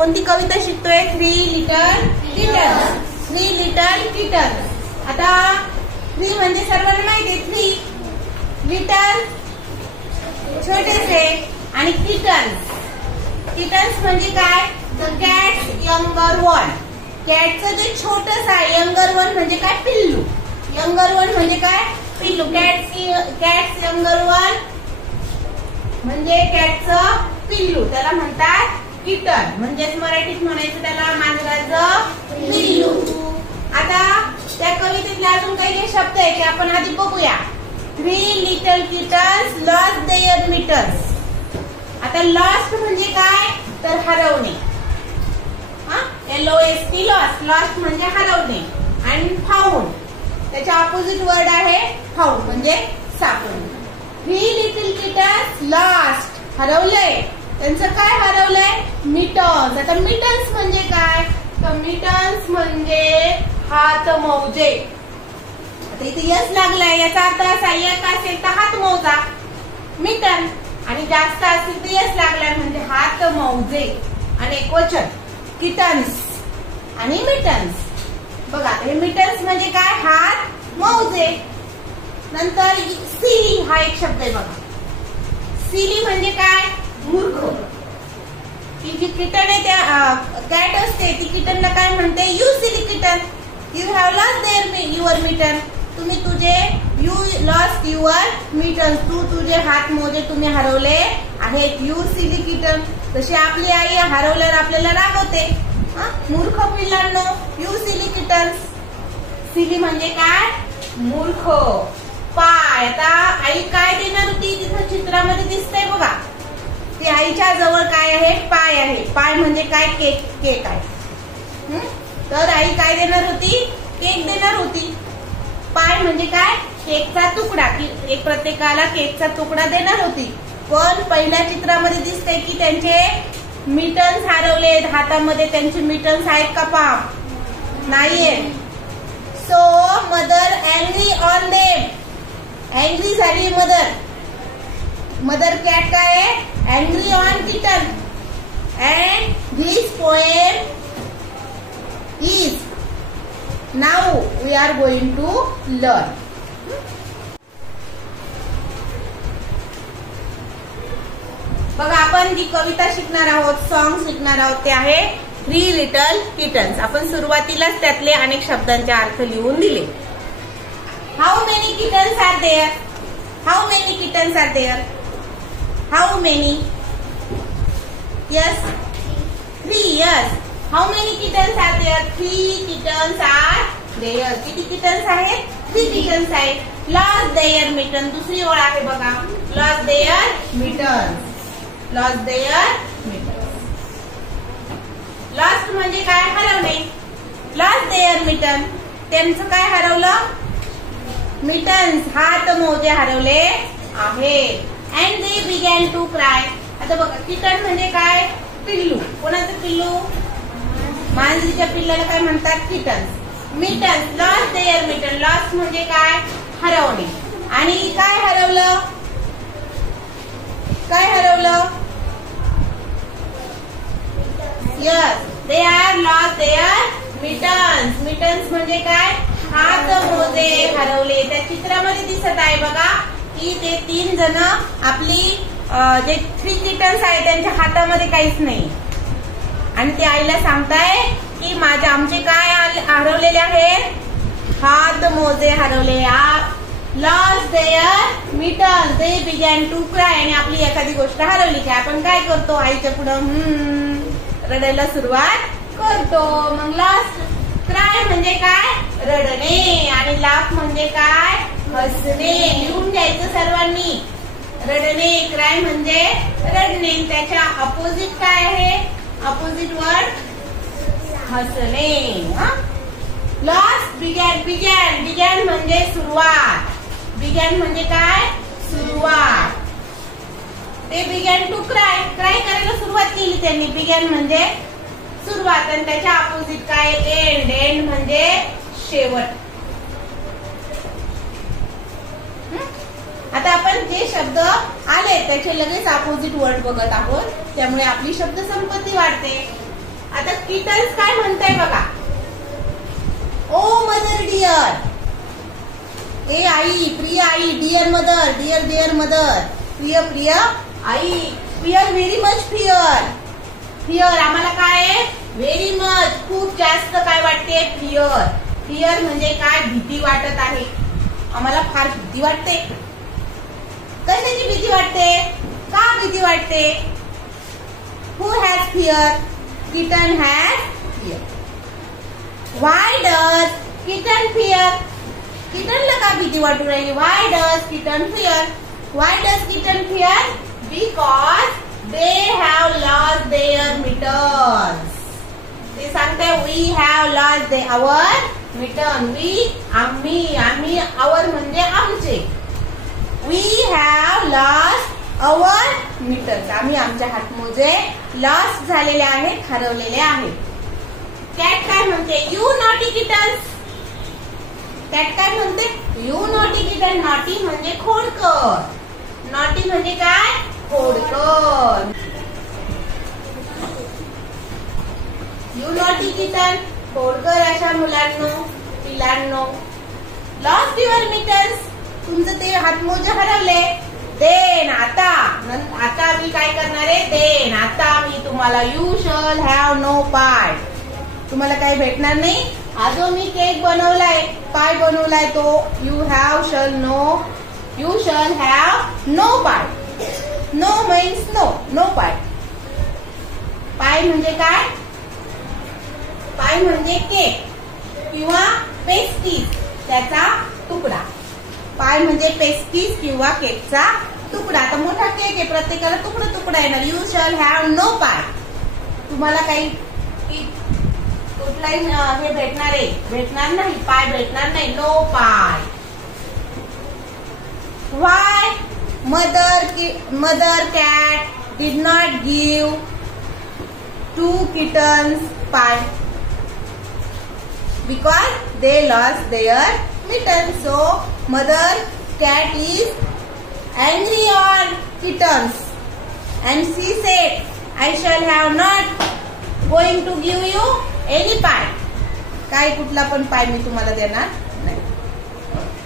कोणती कविता शिकतोय? 3 little kittens. 3 little kittens. आता 3 म्हणजे सर्वांना माहिती आहे 3. लिटल छोटेसे आणि किटन्स. किटन्स म्हणजे काय? The cat's younger one. कॅटचं जे छोटस आहे यंगर वन म्हणजे काय? पिल्लू. यंगर वन म्हणजे काय? पिल्लू. कॅट्स यंगर वन म्हणजे कॅटचं पिल्लू, त्याला म्हणतात किटन. म्हणजेच मराठीत म्हणायचं त्याला मांजराचं पिल्लू. आता त्या कवितेतले अजून काही शब्द आहे की आपण आधी बघूया. 3 little kittens lost their mittens. आता लॉस्ट म्हणजे काय? तर हरवणे. LOST lost. लॉस्ट म्हणजे हरवणे. आणि फाउंड त्याच्या ऑपोजिट वर्ड आहे फाउंड म्हणजे सापडणे. 3 लिटल किटन्स लॉस्ट हरवलंय. त्यांचं काय हरवलंय? मिटन्स. आता मिटन्स म्हणजे काय? तर मिटन्स म्हणजे हात मौजे. आता इथे यस लागलाय, याचा अर्थ असा एक असेल तर हात मौजा मिटन, आणि जास्त असेल तर यस लागलाय म्हणजे हात मौजे. आणि एकवचन किटन्स आणि मिटन्स. बघा हे मिटन्स म्हणजे काय? हात मौजे. नंतर सिली हा एक शब्द आहे बघा. सिली म्हणजे काय? मूर्ख. ती जी किटन आहे त्या कॅट असते ती किटनला काय म्हणते? You silly kitten, you have lost their your mitten. तुम्ही तुझे यू लॉस्ट युअर मिटन. तू तुझे हात मोजे तुम्ही हरवले आहेत. You silly kitten. तशी आपली आई हरवल्यावर आपल्याला रागवते. मूर्ख पिल्लांनो, यू सिली किटन्स. सिली म्हणजे काय? मूर्ख. पाय. आता आई काय देणार होती? तिथं चित्रामध्ये दिसतंय बघा. ती आईच्या जवळ काय आहे? पाय आहे. पाय म्हणजे काय? केक आहे. तर आई काय देणार होती? केक देणार होती. पाय म्हणजे काय? केकचा तुकडा. एक प्रत्येकाला केकचा तुकडा देणार होती. पण पहिल्या चित्रामध्ये दिसतंय की त्यांचे मिटन्स हरवलेत. हातामध्ये त्यांचे मिटन्स आहेत का? पहा नाहीये. So mother angry on them. Angry झाली मदर. मदर कॅट काय आहे? Angry on kitten. And this poem is now we are going to learn. बघा आपण जी कविता शिकणार आहोत, सॉन्ग शिकणार आहोत ते आहे 3 लिटल किटन्स. आपण सुरुवातीलाच त्यातले अनेक शब्दांचे अर्थ लिहून दिले. How many kittens are there? How many kittens are there? How many? Yes 3. Yes. How many kittens are there? 3 kittens are there. किती किटन्स आहेत? 3 किटन्स आहेत. Lost their mitten. दुसरी ओळ आहे बघा. Lost their mittens. Lost their mittens. Lost म्हणजे काय? हरवणे. Lost their mitten. त्यांचं काय हरवलं? मिटन्स हात मोजे हरवले आहेत. And they began to cry. आता बघा किटन म्हणजे काय? पिल्लू. कोणाचं पिल्लू? मांजरीच्या पिल्लाला काय म्हणतात? Kittens. Mittens lost their mitten. Lost म्हणजे काय? हरवणे. आणि काय हरवलं? काय हरवलं? Yes they are lost their mittens. Mittens म्हणजे काय? हात मोजे हरवले. त्या चित्रामध्ये दिसत आहे बघा की ते 3 जण आपली जे 3 किटन्स आहेत त्यांच्या हातामध्ये काहीच नाही. आणि ते आईला सांगताय की आमचे काय हरवलेले आहेत? हात मोजे हरवले. Lost their mittens. They began to cry. आणि आपली एखादी गोष्ट हरवली की आपण काय करतो? आईच्या पुढं रडायला सुरुवात करतो. मग लॉस्ट. क्राय म्हणजे काय? रडणे. आणि लाफ म्हणजे काय? हसणे. लिहून घ्यायचं सर्वांनी. रडणे. क्राय म्हणजे रडणे. त्याच्या अपोजिट काय आहे? अपोजिट वर्ड हसणे. लॉस्ट. बिगॅन. बिगॅन. बिगॅन म्हणजे सुरुवात. बिगॅन म्हणजे काय? सुरुवात. ते बिगॅन टू क्राय. क्राय करायला सुरुवात केली त्यांनी. बिगॅन म्हणजे सुरुवात. आणि त्याच्या अपोजिट काय? एंड. एंड म्हणजे शेवट. आता आपण जे शब्द आले त्याचे लगेच अपोजिट वर्ड बघत आहोत. त्यामुळे आपली शब्द संपत्ती वाढते. आता किटन्स काय म्हणताय बघा. ओ मदर डिअर, ए आई, प्रिय आई, dear mother, dear dear mother, प्रिय प्रिय आई. Fear, very much fear. Fear आम्हाला काय आहे, व्हेरी मच खूप जास्त काय वाटते, फिअर. फिअर म्हणजे काय, भीती वाटत आहे, आम्हाला फार भीती वाटते. कशाची भीती वाटते, का भीती वाटते. Who has fear, kitten has fear. Why does kitten fear, किटनला का भीती वाटू राहिली. Why does kitten fear, why does kitten fear, because they have lost their mittens. ते सांगते we have lost our mitten. We आम्ही, आम्ही आवर म्हणजे आमचे. We have lost our mittens, आम्ही आमचे हातमोजे लॉस्ट झालेले आहेत, हरवलेले आहेत. कॅट काय म्हणते, यू नॉटी किटन्स. कॅट काय म्हणते, यू नॉटी किटन. नॉटी म्हणजे खोडकर, नॉटी म्हणजे काय, खोडकर. यू नॉटी किटन, खोडकर अशा मुलांनो, पिलांनो. लॉस्ट युअर मिटन्स, तुमचं ते हातमोजे हरवले. देन आता मी काय करणार आहे, देन आता मी तुम्हाला यू शल हॅव नो पाय. तुम्हाला काही भेटणार नाही. हा जो मी केक बनवलाय, पाय बनवलाय, तो you have shall no, you shall have no pie. No means no, no pie. Pie म्हणजे काय, पाय म्हणजे केक किंवा पेस्ट्रीज, त्याचा तुकडा. पाय म्हणजे पेस्ट्रीज किंवा केकचा तुकडा. आता मोठा केक आहे, प्रत्येकाला तुकडा तुकडा येणार. यू शल हॅव नो पाय. तुम्हाला काही कुठलाही हे भेटणार नाही, पाय भेटणार नाही. No pie. Why mother cat did not give 2 kittens pie, because they lost their mittens. So mother cat is angry on kittens and she said, I shall have not going to give you any pie. काय कुठला पण पाय मी तुम्हाला देणार नाही.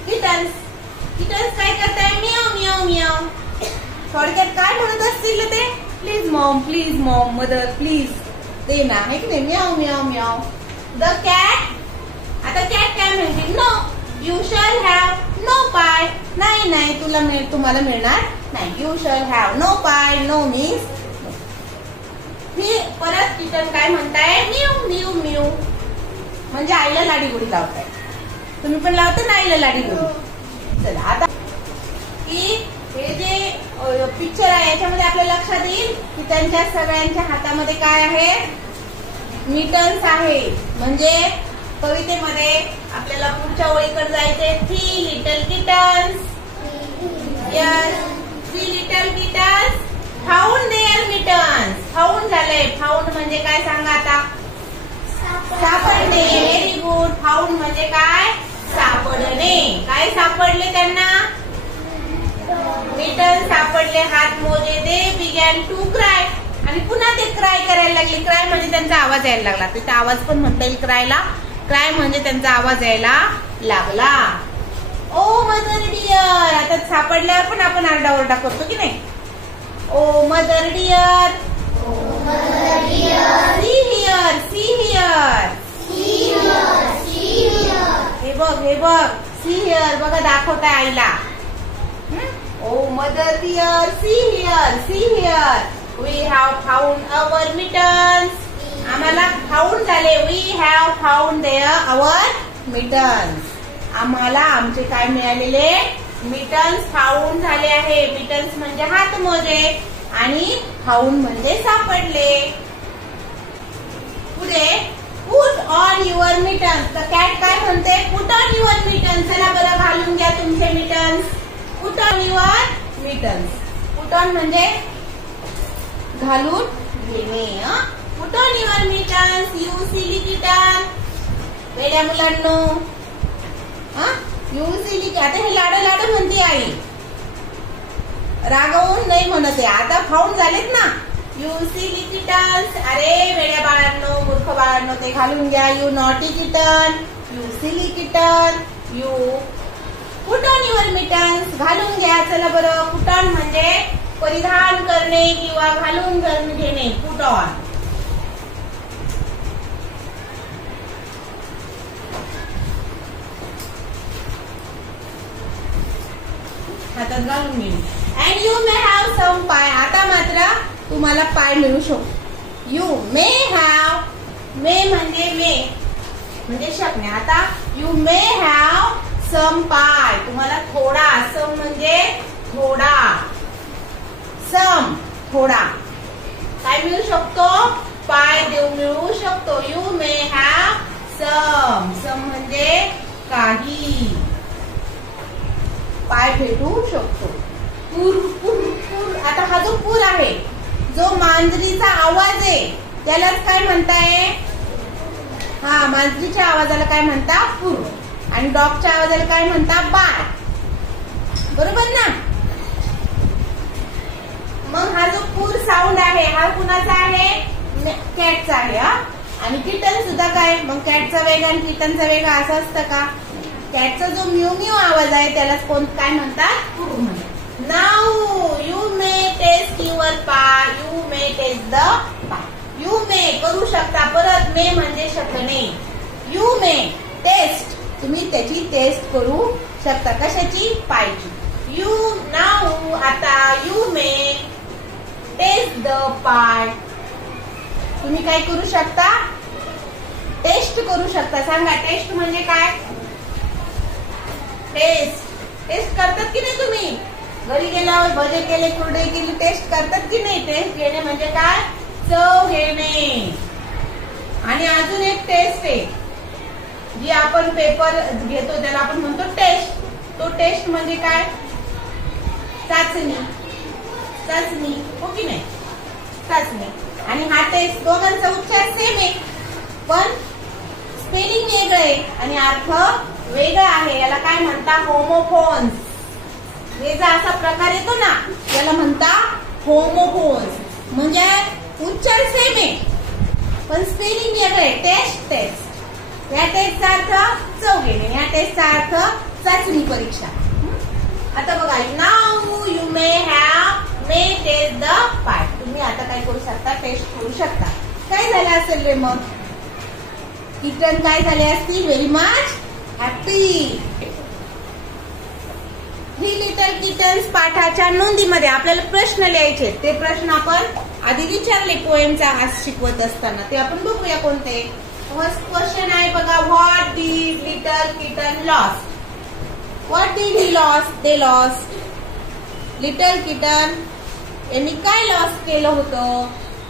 Kittens, kittens काय करताय, मियाव meow मियाव. थोडक्यात काय म्हणत असतील ते, प्लीज मॉम, मदर प्लीज दे ना, आहे की नाही, meow meow meow. The cat, आता कॅट काय म्हणते, no you shall have no pie. नाही तुम्हाला मिळणार नाही. You shall have no pie. No means परत किटन काय म्हणताय, म्यू म्यू म्यू, म्हणजे आईला लाडी गोडी लावताय. तुम्ही पण लावता ना आईला लाडी गोडी. चला आता की हे जे पिक्चर आहे याच्यामध्ये आपल्या लक्षात येईल की त्यांच्या सगळ्यांच्या हातामध्ये काय आहे, मिटन्स आहे. म्हणजे कवितेमध्ये आपल्याला पुढच्या ओळीकडे जायचे. 3 little kittens, yes, 3 little kittens found their mittens. Found झालंय. फाउंड म्हणजे काय सांगा आता, सापडणे. Very good. फाउंड म्हणजे काय, सापडणे. काय सापडले त्यांना, मिटन सापडले, हात मोजे. दे बिगॅन टू क्राय. आणि पुन्हा ते क्राय करायला लागले. क्राय म्हणजे त्यांचा आवाज यायला लागला. त्याचा आवाज पण म्हणता येईल क्रायला. क्राय म्हणजे त्यांचा आवाज यायला लागला. Oh mother dear. आता सापडल्यावर पण आपण आरडाओरडा करतो की नाही. Oh mother dear, see here, see here. हे बघ सी हिअर, बघा दाखवताय आईला. Oh mother dear, see here, see here. We have found our mittens. आम्हाला फाउंड झाले. We have found their our mittens. आम्हाला आमचे काय मिळालेले, मिटन्स फाउंड झाले आहे. मिटन्स म्हणजे हात मोजे आणि फाउंड म्हणजे सापडले. पुढे पुट ऑन युअर मिटन्स. तर कॅट काय म्हणते, पुट ऑन युअर मिटन्स. चला बरं घालून घ्या तुमचे mittens. Put on your mittens. Put on म्हणजे घालून घेणे. Put on your mittens. You silly kitten. वेड्या मुलांनो, यू सिली. आता हे लाड लाड म्हणते आई, रागवून नाही म्हणते. आता फाउंड झालेत ना. You silly kittens. अरे वेड्या बाळांनो, बाळांनो ते घालून घ्या. You naughty kitten, you silly kitten, you put on your mittens. घालून घ्या. चला बरं, पुट ऑन म्हणजे परिधान करणे किंवा घालून घेणे. Put on. हातात घालून घेणे. And you may have some pie. आता मात्र तुम्हाला पाय मिळू शकतो. यू मे हॅव, मे म्हणजे शकणे. आता यू मे हॅव सम पाय, तुम्हाला थोडा. सम म्हणजे थोडा. सम थोडा काय मिळू शकतो? पाय मिळू शकतो. यू मे हॅव सम. सम म्हणजे काही. पाय भेटू शकतो. पूर पूर पूर. आता हा जो पूर आहे, जो मांजरीचा आवाज आहे त्यालाच काय म्हणताय? हा, मांजरीच्या आवाजाला काय म्हणता? पूर. आणि डॉगच्या आवाजाला काय म्हणता? बाळ. बरोबर ना? मग हा जो पूर साऊंड आहे हा कुणाचा आहे? कॅटचा आहे. आणि किटन सुद्धा काय? मग कॅटचा वेगळा आणि किटनचा वेगळा असं असतं का? कॅटचा जो म्यू म्यू आवाज आहे त्याला कोण काय म्हणतात? पूर म्हणतात. Now you may taste your pie. You may taste the pie. You may करू शकता. परत मे म्हणजे शकणे. यू मे टेस्ट, तुम्ही त्याची टेस्ट करू शकता. कशाची? पायची. यू नाऊ आता you may taste the pie. तुम्ही काय करू शकता? टेस्ट करू शकता. सांगा, टेस्ट म्हणजे काय? टेस्ट करतात की नाही तुम्ही? घरी गेल्यावर भजे केले, कुरडे केली, टेस्ट करतात की नाही? टेस्ट घेणे म्हणजे काय? चव घेणे. आणि अजून एक टेस्ट आहे जी आपण पेपर घेतो त्याला आपण म्हणतो टेस्ट. तो टेस्ट म्हणजे काय? चाचणी. चाचणी हो की नाही? चाचणी. आणि हा टेस्ट दोघांचा उच्चार सेम आहे पण स्पेलिंग वेगळं आहे आणि अर्थ वेगळा आहे. याला काय म्हणता? होमोफोन्स. वेगळा असा प्रकार येतो ना याला म्हणता होमोफोन्स. म्हणजे उच्चार सेम आहे पण स्पेलिंग वेगळं आहे. Taste taste. या टेस्टचा अर्थ चव घेणे, या टेस्टचा अर्थ चाचणी परीक्षा. आता बघा, now you may have may taste the pie. तुम्ही आता काय करू शकता? टेस्ट करू शकता. काय झालं असेल रे मग? किटन काय झाले असतील? Very much happy. 3 little kittens पाठाच्या नोंदीमध्ये आपल्याला प्रश्न लिहायचे. ते प्रश्न आपण आधी विचारले पोएमचा आज शिकवत असताना. ते आपण बघूया कोणते. फर्स्ट क्वेश्चन आहे बघा. What did little kitten lost? What did he lost? They lost. Little kitten यांनी काय लॉस्ट केलं होतं?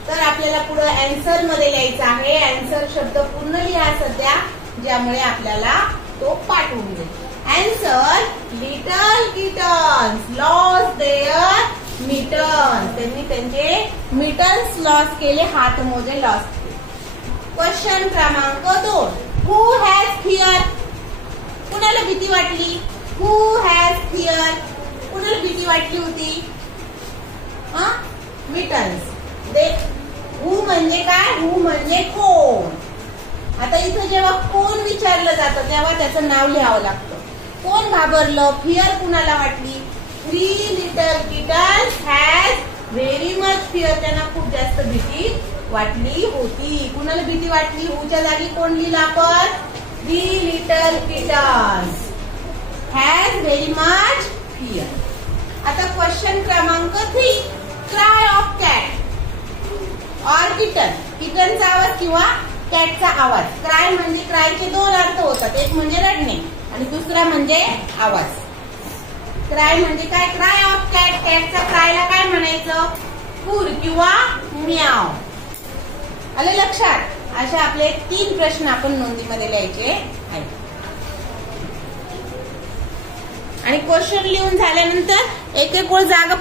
तर आपल्याला पुढे अँसर मध्ये लिहायचं आहे. अँसर शब्द पूर्ण लिहा सध्या, ज्यामुळे आपल्याला तो पाठ होऊन जाईल. Answer, little kittens lost their mittens. त्यांनी त्यांचे मिटन्स लॉस केले, हात मोजे लॉस केले. क्वेश्चन क्रमांक 2. हु हॅज फिअर? कुणाला भीती वाटली? हु हॅज फिअर? कुणाला भीती वाटली होती? मिटन्स. हु म्हणजे काय? हु म्हणजे कोण. आता इथं जेव्हा कोण विचारलं जातं तेव्हा त्याचं नाव लिहावं लागतं. कोण घाबरलं? फिअर कुणाला वाटली? 3 little kittens has very much fear. त्यांना खूप जास्त भीती वाटली होती. कुणाला भीती वाटली? हुच्या जागी कोण लिहिलं आपण? 3 little kittens has very much fear. आता क्वेश्चन क्रमांक 3. Cry of cat or kitten. किटनचा आवाज किंवा कॅटचा आवाज. क्राय म्हणजे क्रायचे 2 अर्थ होतात. एक म्हणजे रडणे आणि दुसरा म्हणजे आवाज. क्राय म्हणजे काय? Cry of cat. कॅटचा क्रायला काय म्हणायचं? पूर किंवा म्याव. आलं लक्षात? असे आपले 3 प्रश्न आपण नोंदीमध्ये लिहायचे आहेत. आणि क्वेश्चन लिहून झाल्यानंतर एक एक ओळ जागा